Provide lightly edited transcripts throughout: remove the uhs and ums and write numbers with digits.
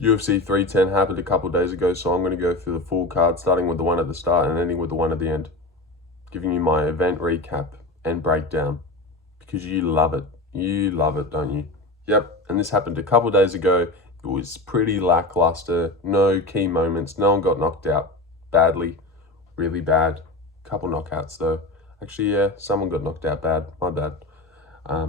UFC 310 happened a couple days ago, so I'm going to go through the full card, starting with the one at the start and ending with the one at the end. Giving you my event recap and breakdown. Because you love it. You love it, don't you? Yep, and this happened a couple days ago. It was pretty lackluster. No key moments. No one got knocked out badly. Really bad. Couple knockouts, though. Actually, yeah, someone got knocked out bad. My bad.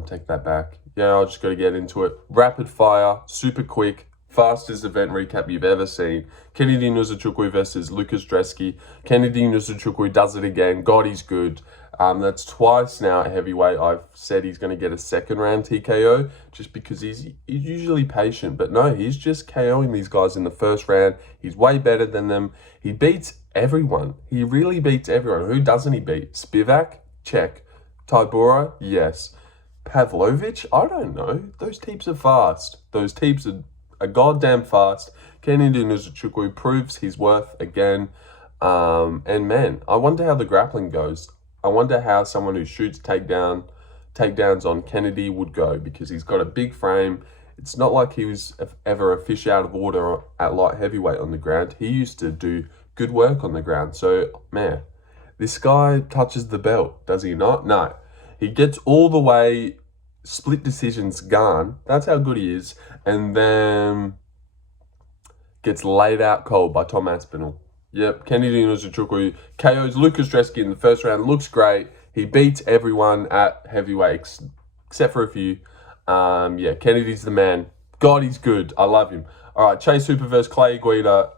Take that back. Yeah, I just got to get into it. Rapid fire, super quick, fastest event recap you've ever seen. Kennedy Nzechukwu versus Lukasz Brzeski. Kennedy Nzechukwu does it again. God, he's good. That's twice now at heavyweight I've said he's going to get a second round TKO just because he's usually patient. But no, he's just KOing these guys in the first round. He's way better than them. He beats everyone. He really beats everyone. Who doesn't he beat? Spivak? Check. Tybura? Yes. Pavlovich? I don't know. Those teeps are fast. Those teeps are goddamn fast. Kennedy Nzechukwu proves his worth again. And man, I wonder how the grappling goes. I wonder how someone who shoots takedowns on Kennedy would go, because he's got a big frame. It's not like he was ever a fish out of water at light heavyweight on the ground. He used to do good work on the ground. So, man, this guy touches the belt, does he not? No. He gets all the way, split decisions, Gane. That's how good he is. And then gets laid out cold by Tom Aspinall. Yep, Kennedy Nzechukwu KOs Lukasz Brzeski in the first round. Looks great. He beats everyone at heavyweight, except for a few. Yeah, Kennedy's the man. God, he's good. I love him. All right, Chase Hooper versus Clay Guida.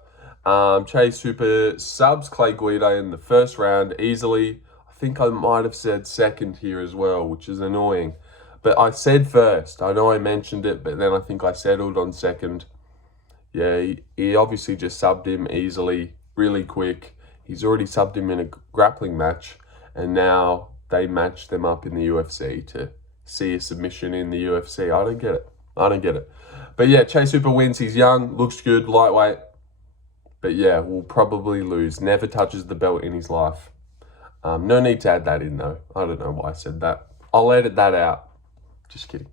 Chase Hooper subs Clay Guida in the first round easily. I think I might have said second here as well, which is annoying. But I said first. I know I mentioned it, but then I think I settled on second. Yeah, he obviously just subbed him easily, really quick. He's already subbed him in a grappling match, and now they match them up in the UFC to see a submission in the UFC. I don't get it. I don't get it. But yeah, Chase Hooper wins. He's young, looks good, lightweight. But yeah, will probably lose. Never touches the belt in his life. No need to add that in, though. I don't know why I said that. I'll edit that out. Just kidding.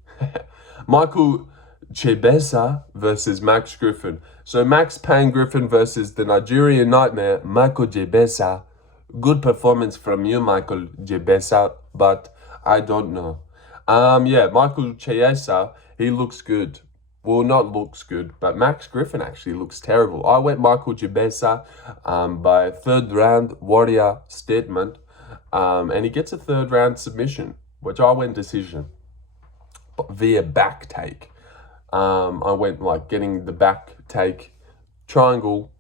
Michael Chibesa versus Max Griffin. So Max Payne Griffin versus the Nigerian Nightmare, Michael Chibesa. Good performance from you, Michael Chibesa, but I don't know. Yeah, Michael Chibesa, he looks good. Well, not looks good, but Max Griffin actually looks terrible. I went Michael Chibesa by third round warrior statement, and he gets a third round submission, which I went decision via back take. I went like getting the back take, triangle,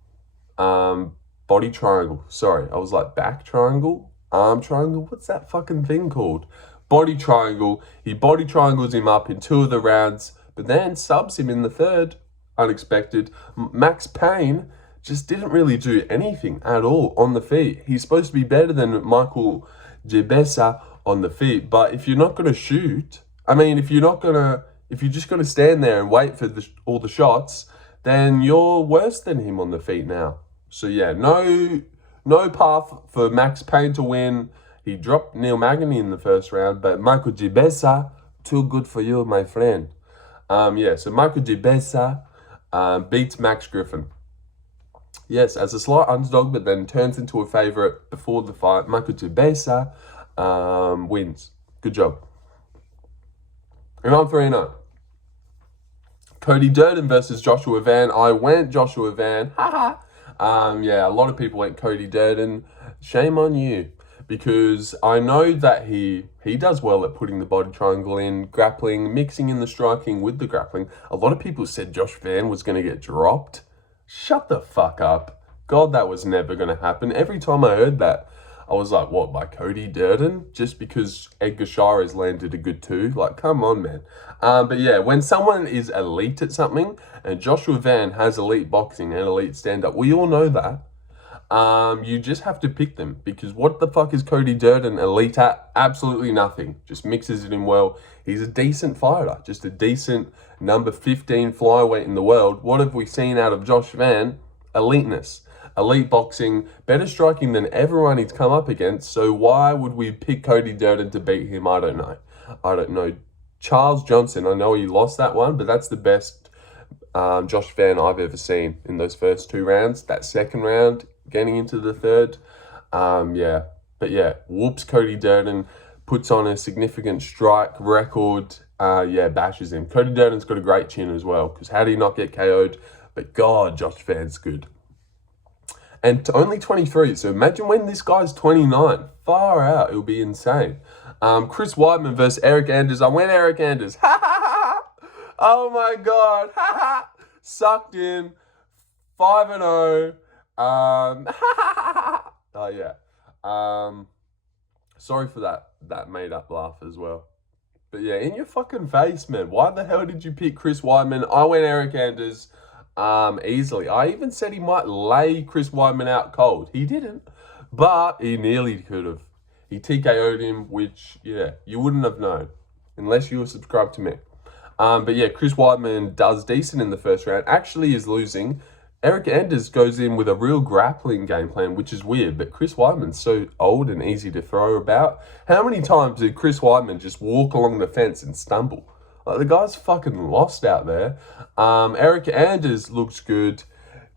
body triangle. Sorry, I was like back triangle, arm triangle. What's that fucking thing called? Body triangle. He body triangles him up in two of the rounds, but then subs him in the third. Unexpected. Max Payne just didn't really do anything at all on the feet. He's supposed to be better than Michael Chibesa on the feet, but if you're not going to shoot, I mean, if you're just going to stand there and wait for all the shots, then you're worse than him on the feet now. So yeah, no path for Max Payne to win. He dropped Neil Magny in the first round, but Michael Chibesa, too good for you, my friend. Yeah, so Michael Chibesa beats Max Griffin. Yes, as a slight underdog, but then turns into a favourite before the fight. Michael Chibesa wins. Good job. And I'm 3-0. Cody Durden versus Joshua Van. I went Joshua Van. Yeah, a lot of people went Cody Durden. Shame on you. Because I know that he does well at putting the body triangle in, grappling, mixing in the striking with the grappling. A lot of people said Josh Van was going to get dropped. Shut the fuck up. God, that was never going to happen. Every time I heard that, I was like, what, by Cody Durden? Just because Edgar Shires landed a good 2? Like, come on, man. But yeah, when someone is elite at something, and Joshua Van has elite boxing and elite stand-up, we all know that. You just have to pick them, because what the fuck is Cody Durden elite at? Absolutely nothing. Just mixes it in well. He's a decent fighter, just a decent number 15 flyweight in the world. What have we seen out of Josh Van? Eliteness. Elite boxing, better striking than everyone he's come up against. So why would we pick Cody Durden to beat him? I don't know. Charles Johnson, I know he lost that one, but that's the best Josh Van I've ever seen in those first 2 rounds. That second round, getting into the third, yeah. But yeah, whoops Cody Durden, puts on a significant strike record, bashes him. Cody Durden's got a great chin as well, because how did he not get KO'd? But God, Josh Van's good. And only 23, so imagine when this guy's 29. Far out, it'll be insane. Chris Weidman versus Eryk Anders. I went Eryk Anders. Oh my God. Sucked in. 5-0. Oh yeah. Sorry for that made up laugh as well. But yeah, in your fucking face, man. Why the hell did you pick Chris Weidman? I went Eryk Anders easily. I even said he might lay Chris Weidman out cold. He didn't, but he nearly could have. He TKO'd him, which, yeah, you wouldn't have known unless you were subscribed to me. But yeah, Chris Weidman does decent in the first round. Actually is losing. Eryk Anders goes in with a real grappling game plan, which is weird, but Chris Weidman's so old and easy to throw about. How many times did Chris Weidman just walk along the fence and stumble? Like, the guy's fucking lost out there. Eryk Anders looks good.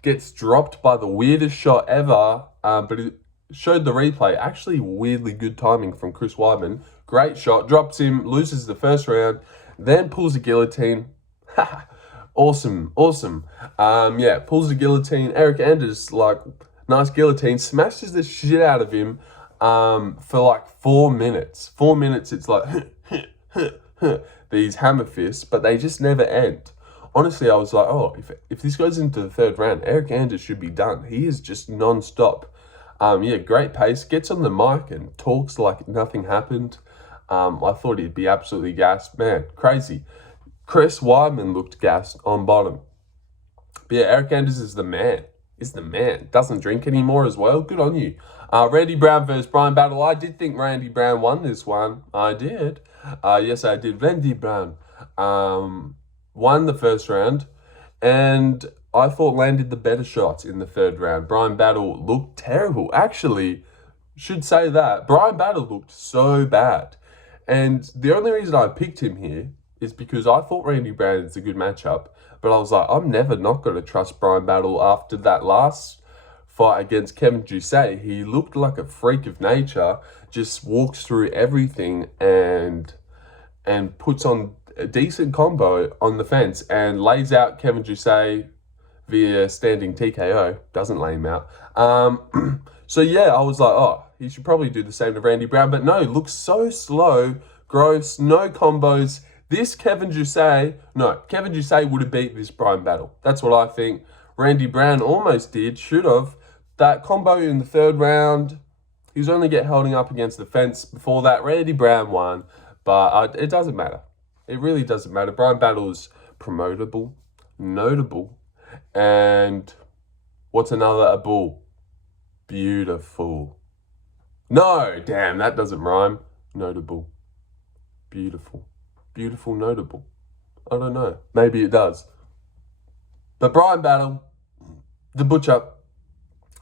Gets dropped by the weirdest shot ever, but it showed the replay. Actually, weirdly good timing from Chris Weidman. Great shot. Drops him, loses the first round, then pulls a guillotine. Awesome. Pulls the guillotine. Eryk Anders, like, nice guillotine, smashes the shit out of him for like 4 minutes. 4 minutes, it's like these hammer fists, but they just never end. Honestly, I was like, oh, if this goes into the third round, Eryk Anders should be done. He is just non-stop. Great pace. Gets on the mic and talks like nothing happened. I thought he'd be absolutely gassed. Man, crazy. Chris Weidman looked gassed on bottom. But yeah, Eryk Anders is the man. Doesn't drink anymore as well. Good on you. Randy Brown versus Bryan battle. I did think Randy Brown won this one. I did. Yes, I did. Randy Brown won the first round, and I thought landed the better shots in the third round. Bryan battle looked terrible. Actually, should say that. Bryan battle looked so bad. And the only reason I picked him here is because I thought Randy Brown is a good matchup, but I was like, I'm never not going to trust Bryan battle after that last fight against Kevin Doucet. He looked like a freak of nature, just walks through everything and puts on a decent combo on the fence and lays out Kevin Doucet via standing TKO. Doesn't lay him out. So yeah, I was like, oh, he should probably do the same to Randy Brown, but no, looks so slow, gross, no combos. Kevin Doucet would have beat this Bryan battle. That's what I think. Randy Brown almost did, should have. That combo in the third round, he was only holding up against the fence. Before that, Randy Brown won, but it doesn't matter. It really doesn't matter. Bryan battle is promotable, notable, and what's another? A bull. Beautiful. No, damn, that doesn't rhyme. Notable. Beautiful. Beautiful, notable. I don't know. Maybe it does. But Bryan battle, the butcher,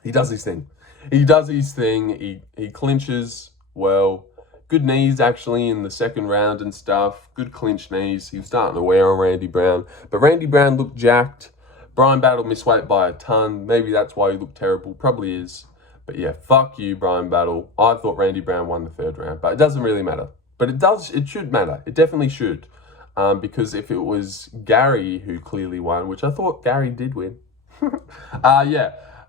he does his thing. He clinches well. Good knees, actually, in the second round and stuff. Good clinch knees. He was starting to wear on Randy Brown. But Randy Brown looked jacked. Bryan battle missed weight by a ton. Maybe that's why he looked terrible. Probably is. But yeah, fuck you, Bryan battle. I thought Randy Brown won the third round. But it doesn't really matter. But it should matter. It definitely should. Because if it was Gary who clearly won, which I thought Gary did win, then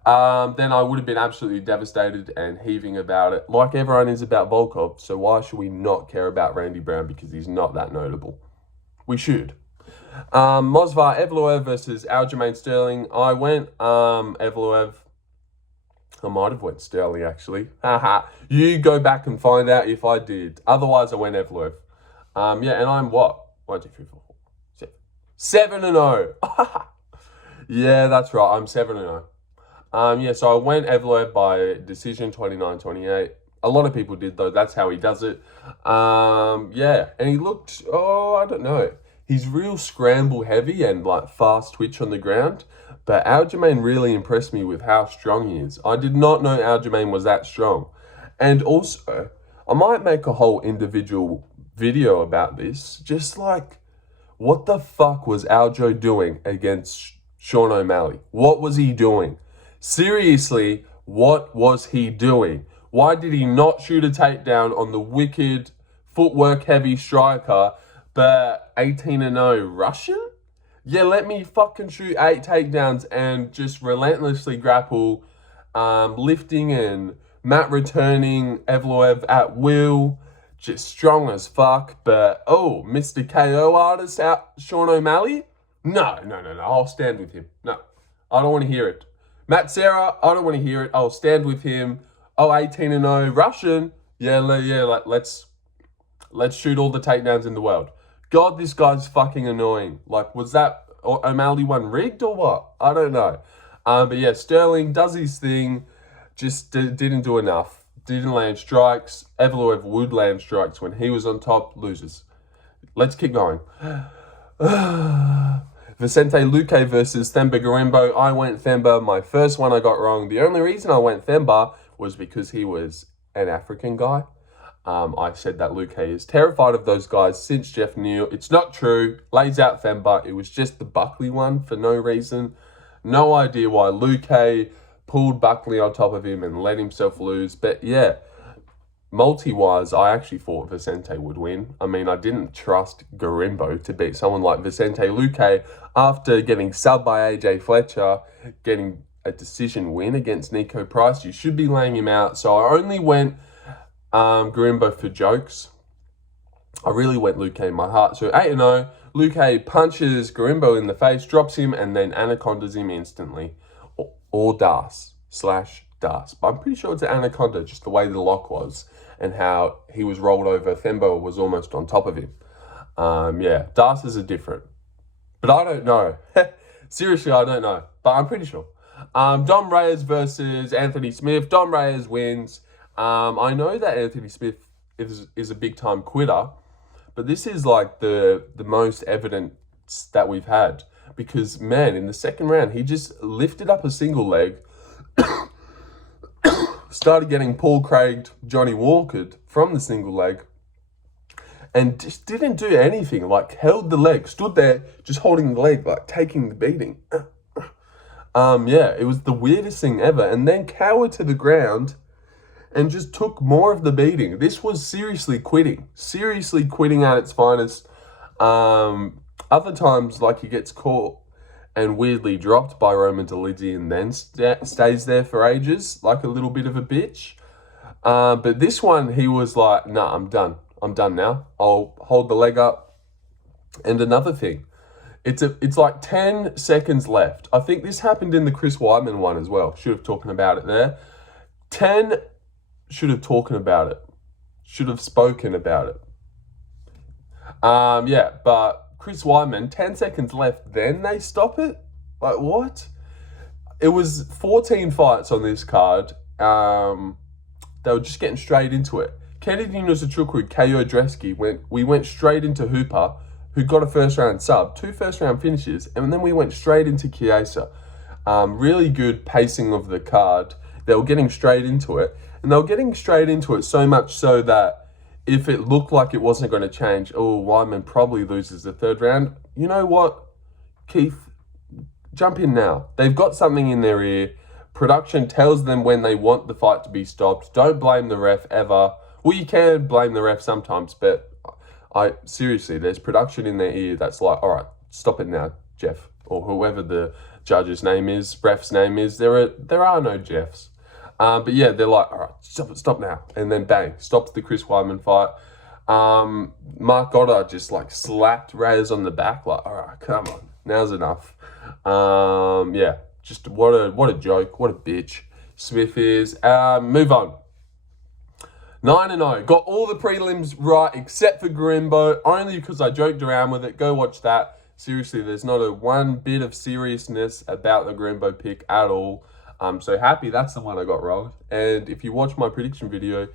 I would have been absolutely devastated and heaving about it, like everyone is about Volkov. So why should we not care about Randy Brown because he's not that notable? We should. Mosvar Evloev versus Aljamain Sterling. I went Evloev. I might have went Sterling, actually. Haha. You go back and find out if I did. Otherwise, I went Evloev. And I'm what? 1, 2, 3, 4, 5, 6. 7-0. Yeah, that's right. I'm 7-0. So I went Evloev by decision, 29-28. A lot of people did, though. That's how he does it. And he looked, I don't know. He's real scramble heavy and like fast twitch on the ground. But Aljamain really impressed me with how strong he is. I did not know Aljamain was that strong. And also, I might make a whole individual video about this. Just like What the fuck was Aljo doing against Sean O'Malley? What was he doing? Seriously, what was he doing? Why did he not shoot a takedown on the wicked, footwork-heavy striker, but 18-0 Russian? Yeah, let me fucking shoot 8 takedowns and just relentlessly grapple, lifting and mat returning Evloev at will. Just strong as fuck, but Mr. KO artist out Sean O'Malley? No, I'll stand with him. No, I don't want to hear it. Matt Serra, I don't want to hear it. I'll stand with him. 18-0 Russian. Let's shoot all the takedowns in the world. God, this guy's fucking annoying. Like, was that O'Malley one rigged or what? I don't know. But yeah, Sterling does his thing, just didn't do enough. Didn't land strikes. Evloev would land strikes when he was on top. Losers. Let's keep going. Vicente Luque versus Themba Gorimbo. I went Themba. My first one I got wrong. The only reason I went Themba was because he was an African guy. I said that Luque is terrified of those guys since Jeff Neal. It's not true. Lays out Themba. It was just the Buckley one for no reason. No idea why Luque pulled Buckley on top of him and let himself lose. But yeah, multi-wise, I actually thought Vicente would win. I mean, I didn't trust Gorimbo to beat someone like Vicente Luque after getting subbed by AJ Fletcher, getting a decision win against Nico Price. You should be laying him out. So I only went Gorimbo for jokes. I really went Luque in my heart. So 8-0, Luque punches Gorimbo in the face, drops him, and then anacondas him instantly. Or Das/Das. But I'm pretty sure it's an anaconda, just the way the lock was and how he was rolled over. Themba was almost on top of him. Yeah, Das are different. But I don't know. Seriously, I don't know. But I'm pretty sure. Dom Reyes versus Anthony Smith. Dom Reyes wins. I know that Anthony Smith is a big-time quitter, but this is like the most evidence that we've had. Because, man, in the second round, he just lifted up a single leg, started getting Paul Craig, Johnny Walkered from the single leg, and just didn't do anything. Like, held the leg, stood there, just holding the leg, like, taking the beating. Yeah, it was the weirdest thing ever. And then cowered to the ground and just took more of the beating. This was seriously quitting. Seriously quitting at its finest. Other times, like, he gets caught and weirdly dropped by Roman Dolidze and then stays there for ages, like a little bit of a bitch. But this one, he was like, nah, I'm done. I'm done now. I'll hold the leg up. And another thing, it's like 10 seconds left. I think this happened in the Chris Weidman one as well. Should have talked about it there. Should have spoken about it. Yeah, but Chris Weidman, 10 seconds left, then they stop it? Like, what? It was 14 fights on this card. They were just getting straight into it. Kennedy Nzechukwu, KO Brzeski, we went straight into Hooper, who got a first-round sub, 2 first-round finishes, and then we went straight into Chiesa. Really good pacing of the card. They were getting straight into it, and they were getting straight into it so much so that if it looked like it wasn't going to change, Weidman probably loses the third round. You know what, Keith? Jump in now. They've got something in their ear. Production tells them when they want the fight to be stopped. Don't blame the ref ever. Well, you can blame the ref sometimes, but seriously, there's production in their ear that's like, all right, stop it now, Jeff, or whoever the judge's name is, ref's name is. There are no Jeffs. But yeah, they're like, all right, stop now. And then bang, stops the Chris Weidman fight. Mark Goddard just like slapped Reyes on the back, like, all right, come on, now's enough. Yeah, just what a joke, what a bitch Smith is. Move on. 9-0. Got all the prelims right except for Gorimbo, only because I joked around with it. Go watch that. Seriously, there's not a one bit of seriousness about the Gorimbo pick at all. I'm so happy that's the one I got wrong. And if you watch my prediction video,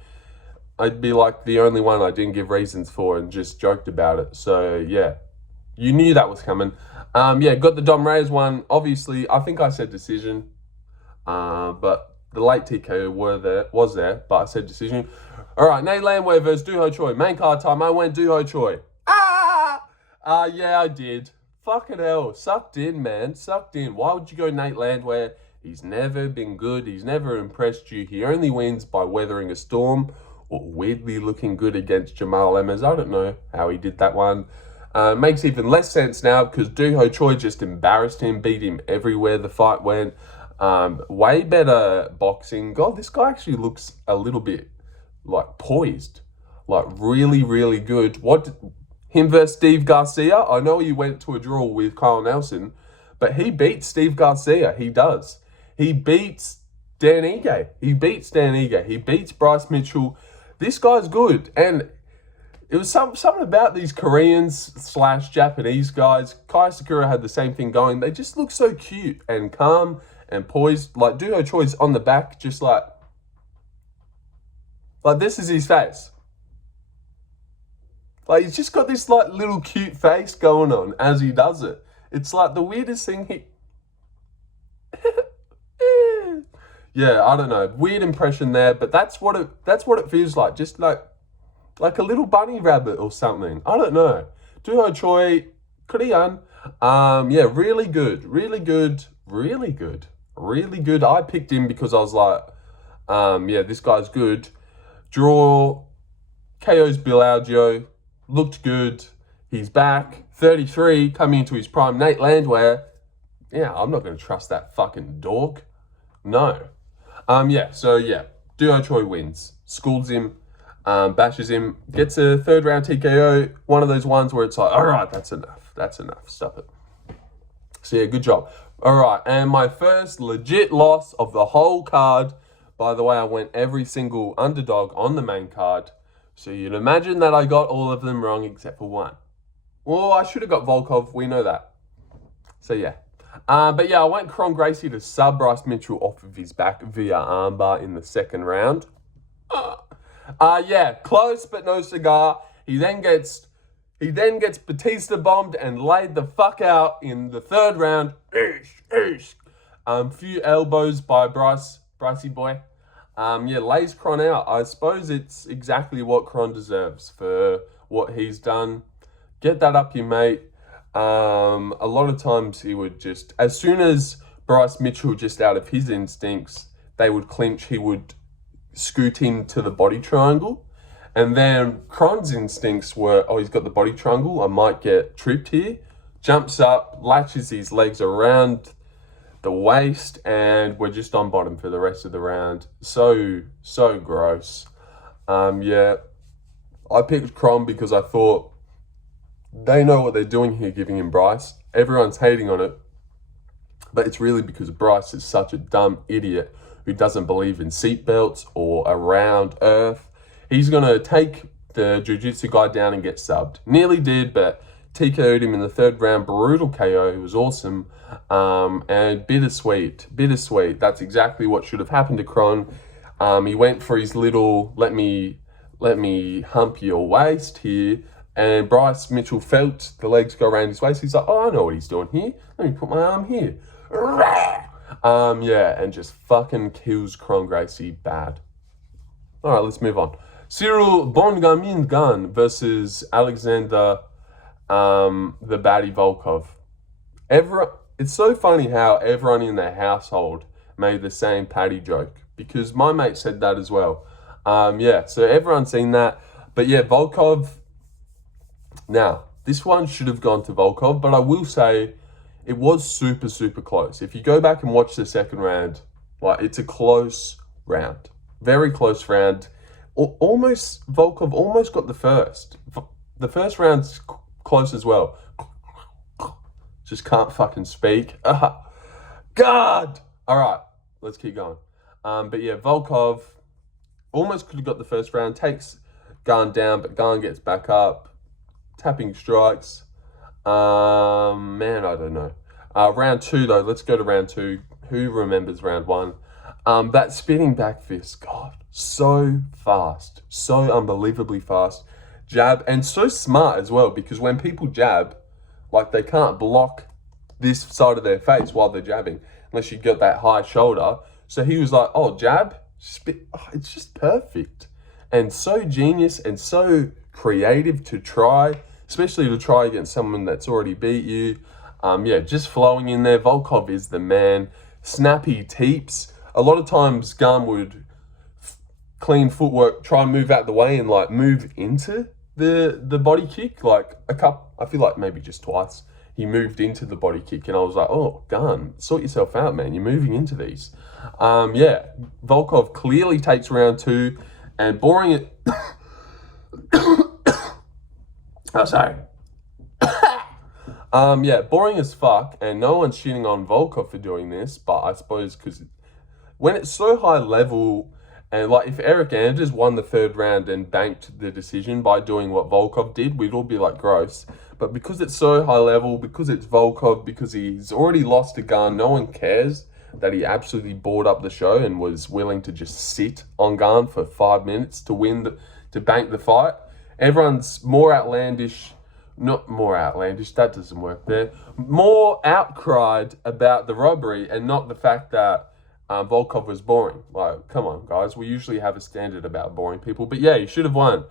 I'd be like the only one I didn't give reasons for and just joked about it. So yeah, you knew that was coming. Yeah, got the Dom Reyes one. Obviously, I think I said decision. But the late TKO was there, but I said decision. All right, Nate Landwehr versus Doo Ho Choi. Main card time, I went Doo Ho Choi. Yeah, I did. Fucking hell. Sucked in, man. Sucked in. Why would you go Nate Landwehr? He's never been good. He's never impressed you. He only wins by weathering a storm or weirdly looking good against Jamal Emmers. I don't know how he did that one. Makes even less sense now because Doo-Ho Choi just embarrassed him, beat him everywhere the fight went. Way better boxing. God, this guy actually looks a little bit like poised. Like really, really good. Him versus Steve Garcia? I know he went to a draw with Kyle Nelson, but he beats Steve Garcia. He does. He beats Dan Ige. He beats Bryce Mitchell. This guy's good. And it was something about these Koreans/Japanese guys. Kai Asakura had the same thing going. They just look so cute and calm and poised. Like Doo-Ho Choi's on the back, just like this is his face. Like he's just got this like little cute face going on as he does it. It's like the weirdest thing Yeah, I don't know. Weird impression there, but that's what it feels like. Just like a little bunny rabbit or something. I don't know. Doo-Ho Choi, Korean. Yeah, really good. Really good. Really good. Really good. I picked him because I was like, yeah, this guy's good. Draw. KO's Bill Algeo. Looked good. He's back. 33, coming into his prime. Nate Landwehr. Yeah, I'm not going to trust that fucking dork. No. Yeah, so yeah. Doo-Ho Choi wins. Schools him. Bashes him. Gets a third round TKO. One of those ones where it's like, all right, that's enough. That's enough. Stop it. So yeah, good job. All right, and my first legit loss of the whole card. By the way, I went every single underdog on the main card. So you'd imagine that I got all of them wrong except for one. Well, I should have got Volkov. We know that. So yeah. But yeah, I went Kron Gracie to sub Bryce Mitchell off of his back via armbar in the second round. Yeah, close but no cigar. He then gets Batista bombed and laid the fuck out in the third round. Few elbows by Brycey boy. Yeah, lays Kron out. I suppose it's exactly what Kron deserves for what he's done. Get that up, you mate. A lot of times he would just, as soon as Bryce Mitchell, just out of his instincts, they would clinch, he would scoot into the body triangle. And then Kron's instincts were, oh, he's got the body triangle, I might get tripped here. Jumps up, latches his legs around the waist, and we're just on bottom for the rest of the round. So gross. Yeah, I picked Kron because I thought they know what they're doing here, giving him Bryce. Everyone's hating on it, but it's really because Bryce is such a dumb idiot who doesn't believe in seatbelts or around earth. He's going to take the jiu-jitsu guy down and get subbed. Nearly did, but TKO'd him in the third round. Brutal KO. It was awesome. And bittersweet. That's exactly what should have happened to Kron. He went for his little, let me hump your waist here. And Bryce Mitchell felt the legs go around his waist. He's like, oh, I know what he's doing here. Let me put my arm here. Yeah, and just fucking kills Kron Gracie bad. All right, let's move on. Ciryl Bongamin Gane versus Alexander, the baddie Volkov. It's so funny how everyone in their household made the same patty joke, because my mate said that as well. Yeah, so everyone's seen that. But yeah, Volkov. Now, this one should have gone to Volkov, but I will say it was super close. If you go back and watch the second round, like, it's a close round. Very close round. Volkov almost got the first. The first round's close as well. Just can't fucking speak. God! All right, let's keep going. But yeah, Volkov almost could have got the first round. Takes Gane down, but Gane gets back up. Tapping strikes. Man, I don't know. Round two, though. Let's go to round two. Who remembers round one? That spinning back fist. God, so fast. So unbelievably fast. Jab. And so smart as well, because when people jab, like, they can't block this side of their face while they're jabbing, unless you get that high shoulder. So he was like, oh, jab? It's just perfect. And so genius and so creative to try especially to try against someone that's already beat you. Yeah, just flowing in there. Volkov is the man. Snappy teeps. A lot of times Gane would clean footwork, try and move out the way and like move into the body kick. Like I feel like maybe just twice he moved into the body kick and I was like, oh, Gane, sort yourself out, man. You're moving into these. Yeah, Volkov clearly takes round 2 and boring it. Oh, sorry. Yeah, boring as fuck, and no one's shitting on Volkov for doing this, but I suppose because when it's so high level, and like if Eryk Anders won the 3rd round and banked the decision by doing what Volkov did, we'd all be like, gross. But because it's so high level, because it's Volkov, because he's already lost to Gane, no one cares that he absolutely bored up the show and was willing to just sit on Gane for 5 minutes to bank the fight. Everyone's more outlandish. Not more outlandish, that doesn't work there. More outcried about the robbery and not the fact that Volkov was boring. Like, come on, guys. We usually have a standard about boring people. But yeah, he should have won.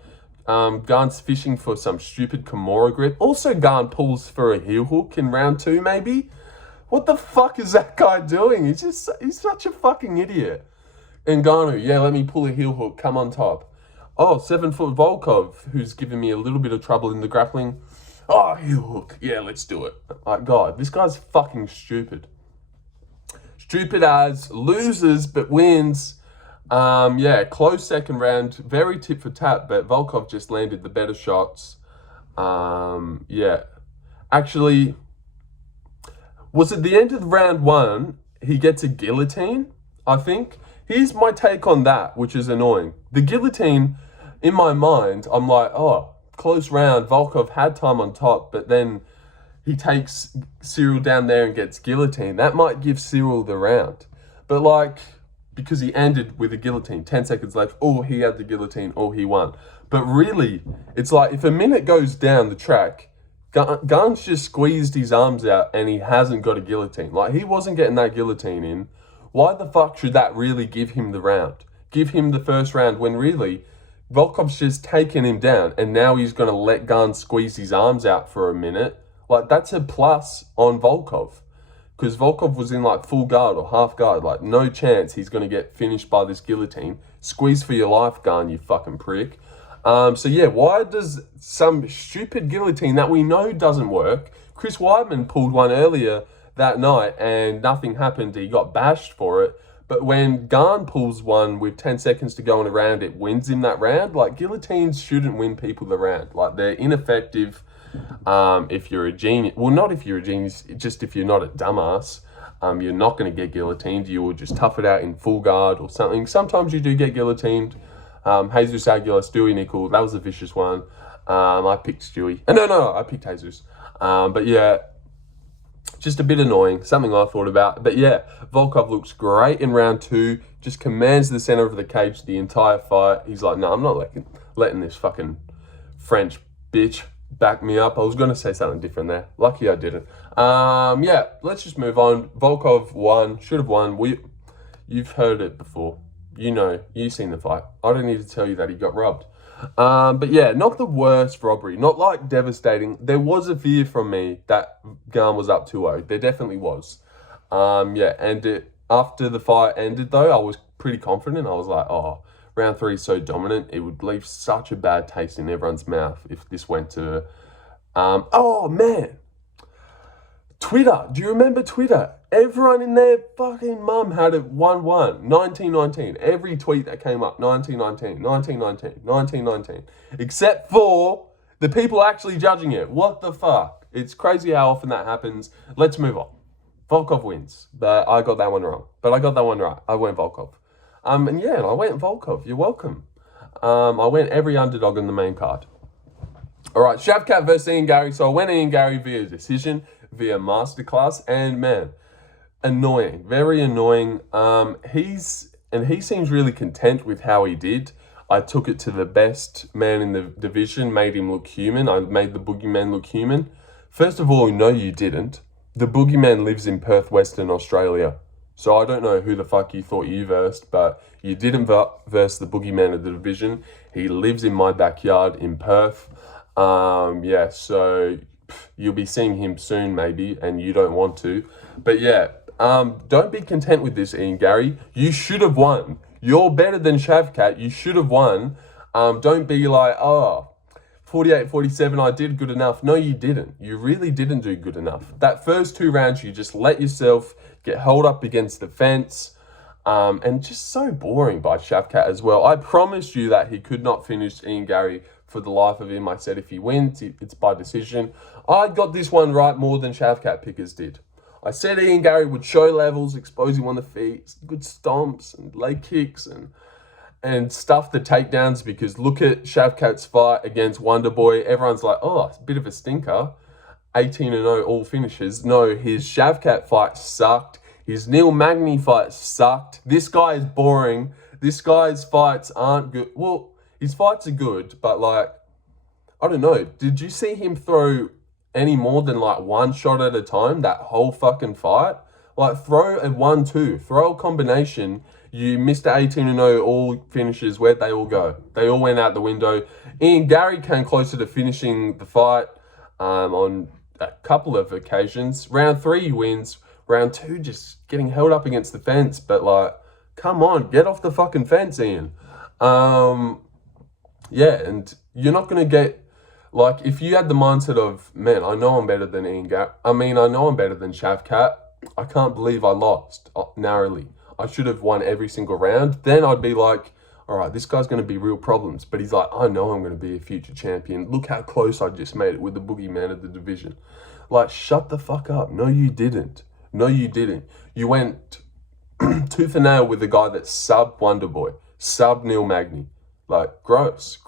Gane's fishing for some stupid Kimura grip. Also, Gane pulls for a heel hook in round 2, maybe. What the fuck is that guy doing? He's such a fucking idiot. And Gane, yeah, let me pull a heel hook. Come on top. Oh, 7-foot Volkov, who's given me a little bit of trouble in the grappling. Oh, heel hook. Yeah, let's do it. Like, God, this guy's fucking stupid. Stupid as loses, but wins. Yeah, close 2nd round. Very tit for tat, but Volkov just landed the better shots. Yeah. Actually, was it the end of round 1? He gets a guillotine, I think. Here's my take on that, which is annoying. The guillotine, in my mind, I'm like, oh, close round. Volkov had time on top, but then he takes Ciryl down there and gets guillotine. That might give Ciryl the round. But like, because he ended with a guillotine, 10 seconds left, oh, he had the guillotine, oh, he won. But really, it's like, if a minute goes down the track, Gane's just squeezed his arms out and he hasn't got a guillotine. Like, he wasn't getting that guillotine in. Why the fuck should that really give him the round? Give him the 1st round when really Volkov's just taken him down and now he's going to let Gane squeeze his arms out for a minute. Like, that's a plus on Volkov. Because Volkov was in like full guard or half guard. Like, no chance he's going to get finished by this guillotine. Squeeze for your life, Gane, you fucking prick. So yeah, why does some stupid guillotine that we know doesn't work? Chris Weidman pulled one earlier that night and nothing happened. He got bashed for it. But when Gane pulls one with 10 seconds to go in a round, it wins him that round. Like, guillotines shouldn't win people the round. Like, they're ineffective if you're a genius. Well, not if you're a genius, just if you're not a dumbass. You're not going to get guillotined. You will just tough it out in full guard or something. Sometimes you do get guillotined. Jesus Aguilar, Stewie Nickel, that was a vicious one. I picked Stewie. No, I picked Jesus. But yeah, just a bit annoying, something I thought about. But yeah, Volkov looks great in round 2, just commands the center of the cage the entire fight. He's like, no, I'm not letting this fucking French bitch back me up. I was going to say something different there. Lucky I didn't. Yeah, let's just move on. Volkov won, should have won. You've heard it before. You know, you've seen the fight. I don't need to tell you that he got robbed. But yeah, not the worst robbery, not like devastating. There was a fear from me that Gane was up 2-0. There definitely was. Yeah, and after the fight ended though, I was pretty confident. I was like, oh, round 3 is so dominant. It would leave such a bad taste in everyone's mouth if this went to, oh man. Twitter, do you remember Twitter? Everyone in their fucking mum had it 1-1, 1919. Every tweet that came up, 1919, 1919, 1919. Except for the people actually judging it. What the fuck? It's crazy how often that happens. Let's move on. Volkov wins, but I got that one wrong. But I got that one right. I went Volkov. And yeah, I went Volkov. You're welcome. I went every underdog in the main card. All right, Shavkat versus Ian Garry. So I went Ian Garry via decision, via masterclass, and man, annoying, very annoying. He seems really content with how he did. I took it to the best man in the division, made him look human. I made the boogeyman look human. First of all, no, you didn't. The boogeyman lives in Perth, Western Australia. So I don't know who the fuck you thought you versed, but you didn't verse the boogeyman of the division. He lives in my backyard in Perth. Yeah, so you'll be seeing him soon maybe, and you don't want to. But yeah, don't be content with this, Ian Gary. You should have won. You're better than Shavkat. You should have won. Don't be like, oh, 48-47, I did good enough. No, you didn't. You really didn't do good enough. That first 2 rounds, you just let yourself get held up against the fence. And just so boring by Shavkat as well. I promised you that he could not finish Ian Gary for the life of him. I said if he wins, it's by decision. I got this one right more than Shavkat pickers did. I said Ian Gary would show levels, expose him on the feet, good stomps and leg kicks and stuff the takedowns, because look at Shavkat's fight against Wonderboy. Everyone's like, oh, it's a bit of a stinker. 18-0 all finishes. No, his Shavkat fight sucked. His Neil Magny fight sucked. This guy is boring. This guy's fights aren't good. Well, his fights are good, but like, I don't know. Did you see him throw any more than like 1 shot at a time that whole fucking fight? Like, throw a 1-2. Throw a combination. You missed the 18-0 all finishes. Where'd they all go? They all went out the window. Ian Gary came closer to finishing the fight on a couple of occasions. Round 3 he wins. Round 2 just getting held up against the fence. But like, come on, get off the fucking fence, Ian. Yeah, and you're not going to get, like, if you had the mindset of, man, I know I'm better than Ian Gary. I know I'm better than Shavkat. I can't believe I lost narrowly. I should have won every single round. Then I'd be like, all right, this guy's going to be real problems. But he's like, I know I'm going to be a future champion. Look how close I just made it with the boogeyman of the division. Like, shut the fuck up. No, you didn't. No, you didn't. You went tooth and nail with the guy that sub Wonderboy, sub Neil Magny. Like, gross.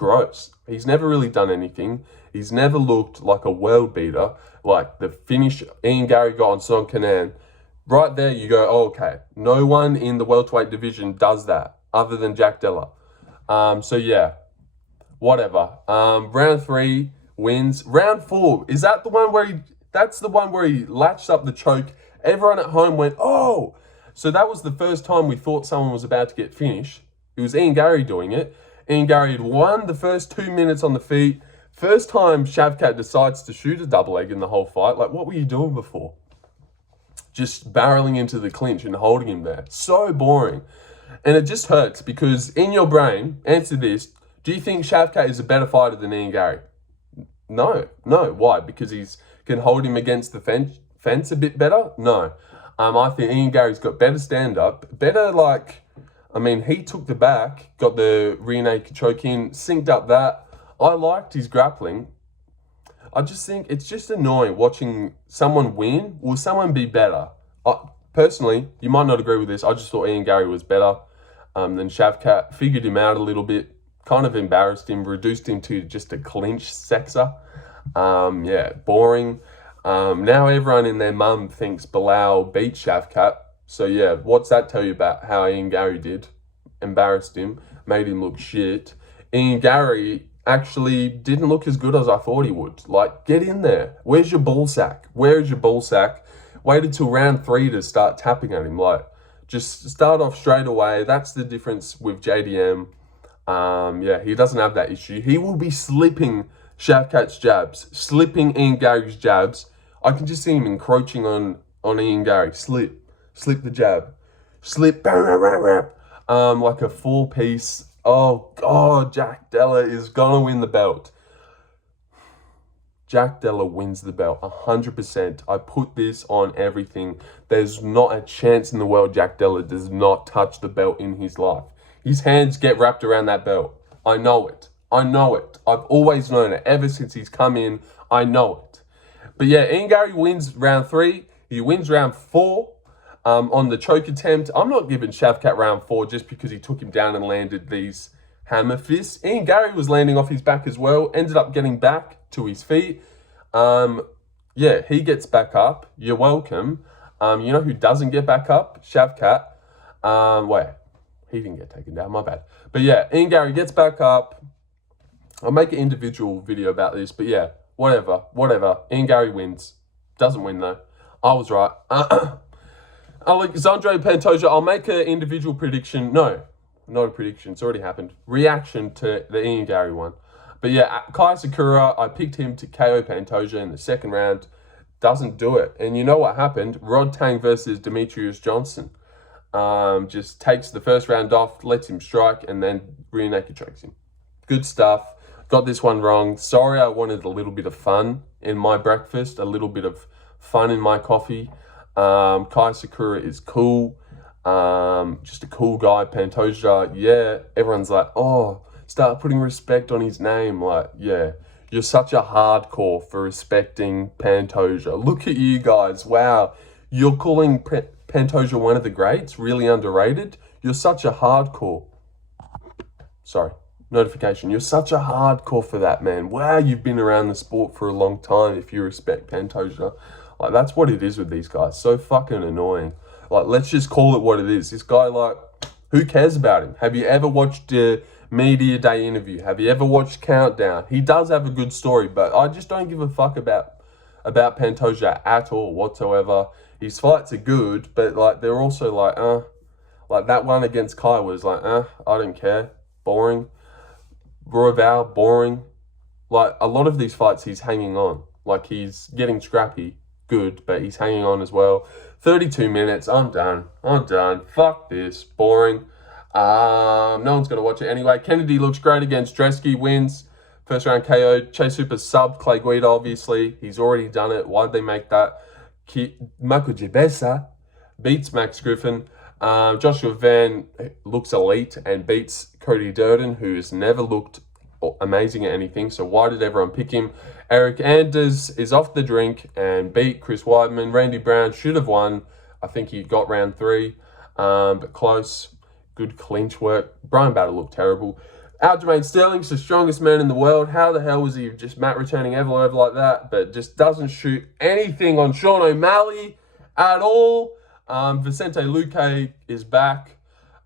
He's never really done anything. He's never looked like a world beater. Like the finish Ian Gary got on Son Kanan. Right there, you go, oh, okay. No one in the welterweight division does that other than Jack Della. So yeah, whatever. Round 3 wins. Round 4, is that the one where that's the one where he latched up the choke. Everyone at home went, oh. So that was the first time we thought someone was about to get finished. It was Ian Gary doing it. Ian Gary had won the first 2 minutes on the feet. First time Shavkat decides to shoot a double leg in the whole fight. Like, what were you doing before? Just barreling into the clinch and holding him there. So boring. And it just hurts because in your brain, answer this, do you think Shavkat is a better fighter than Ian Gary? No. Why? Because he can hold him against the fence a bit better? No. I think Ian Gary's got better stand-up, better like... he took the back, got the rear naked choke in, synced up that. I liked his grappling. I just think it's just annoying watching someone win. Will someone be better? Personally, you might not agree with this. I just thought Ian Gary was better than Shavkat. Figured him out a little bit. Kind of embarrassed him. Reduced him to just a clinch sexer. Yeah, boring. Now everyone and their mum thinks Bilal beat Shavkat. So yeah, what's that tell you about how Ian Gary did? Embarrassed him, made him look shit. Ian Gary actually didn't look as good as I thought he would. Like, get in there. Where's your ball sack? Where's your ball sack? Waited till round 3 to start tapping at him. Like, just start off straight away. That's the difference with JDM. Yeah, he doesn't have that issue. He will be slipping Shavkat's jabs, slipping Ian Gary's jabs. I can just see him encroaching on Ian Gary. Slip the jab. Slip. Like a 4-piece. Oh, God. Jack Della is going to win the belt. Jack Della wins the belt. 100%. I put this on everything. There's not a chance in the world Jack Della does not touch the belt in his life. His hands get wrapped around that belt. I know it. I've always known it. Ever since he's come in, I know it. But yeah, Ian Gary wins round 3. He wins round 4. On the choke attempt, I'm not giving Shavkat round 4 just because he took him down and landed these hammer fists. Ian Gary was landing off his back as well, ended up getting back to his feet. Yeah, he gets back up. You're welcome. You know who doesn't get back up? Shavkat. Wait, he didn't get taken down, my bad. But yeah, Ian Gary gets back up. I'll make an individual video about this, but yeah, whatever. Ian Gary wins. Doesn't win though. I was right. Alexandre Pantoja, I'll make an individual prediction. No, not a prediction. It's already happened. Reaction to the Ian Gary one. But yeah, Kai Asakura, I picked him to KO Pantoja in the second round. Doesn't do it. And you know what happened? Rod Tang versus Demetrius Johnson. Just takes the first round off, lets him strike, and then rear naked chokes him. Good stuff. Got this one wrong. Sorry, I wanted a little bit of fun in my breakfast, a little bit of fun in my coffee. Kai Asakura is cool. Just a cool guy. Pantoja, yeah. Everyone's like, oh, start putting respect on his name. Like, yeah. You're such a hardcore for respecting Pantoja. Look at you guys. Wow. You're calling Pantoja one of the greats? Really underrated? You're such a hardcore. Sorry. Notification. You're such a hardcore for that, man. Wow, you've been around the sport for a long time if you respect Pantoja. Like, that's what it is with these guys. So fucking annoying. Like, let's just call it what it is. This guy, like, who cares about him? Have you ever watched a media day interview? Have you ever watched Countdown? He does have a good story, but I just don't give a fuck about Pantoja at all whatsoever. His fights are good, but, like, they're also like that one against Kai was like, I don't care. Boring. Royval, boring. Like, a lot of these fights, he's hanging on. Like, he's getting scrappy, good, but he's hanging on as well. 32 minutes, I'm done. Fuck this, boring. No one's going to watch it anyway. Kennedy looks great against Brzeski, wins. First round KO. Chase Super sub Clay Guida, obviously. He's already done it. Why'd they make that? Michael Chibesa beats Max Griffin. Joshua Van looks elite and beats Cody Durden, who's never looked amazing at anything. So why did everyone pick him? Eryk Anders is off the drink and beat Chris Weidman. Randy Brown should have won. I think he got round 3, but close. Good clinch work. Bryan Battle looked terrible. Aljamain Sterling's the strongest man in the world. How the hell was he just mat returning Evloev like that? But just doesn't shoot anything on Sean O'Malley at all. Vicente Luque is back.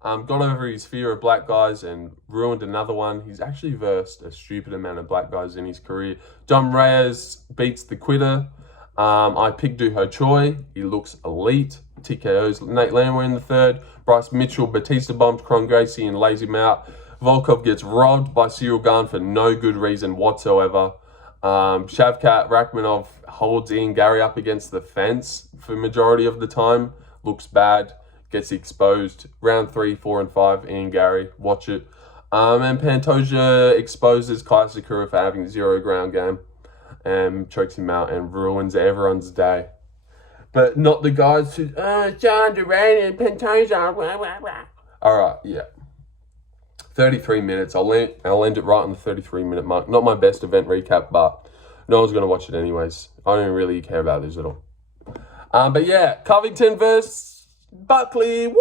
Got over his fear of black guys and ruined another one. He's actually versed a stupid amount of black guys in his career. Dom Reyes beats the quitter. I picked Duho Choi. He looks elite. TKO's Nate Landwehr in the third. Bryce Mitchell, Batista bombs Kron, Gracie, and lays him out. Volkov gets robbed by Ciryl Gane for no good reason whatsoever. Shavkat, Rahkmonov holds Ian Gary up against the fence for majority of the time. Looks bad. Gets exposed. Round 3, 4, and 5, Ian Gary. Watch it. And Pantoja exposes Kai Asakura for having 0 ground game. And chokes him out and ruins everyone's day. But not the guys who, it's underrated, Pantoja, blah, blah, blah. Alright, yeah. 33 minutes. I'll end it right on the 33-minute mark. Not my best event recap, but no one's going to watch it anyways. I don't really care about this at all. But yeah, Covington versus Buckley. Woo!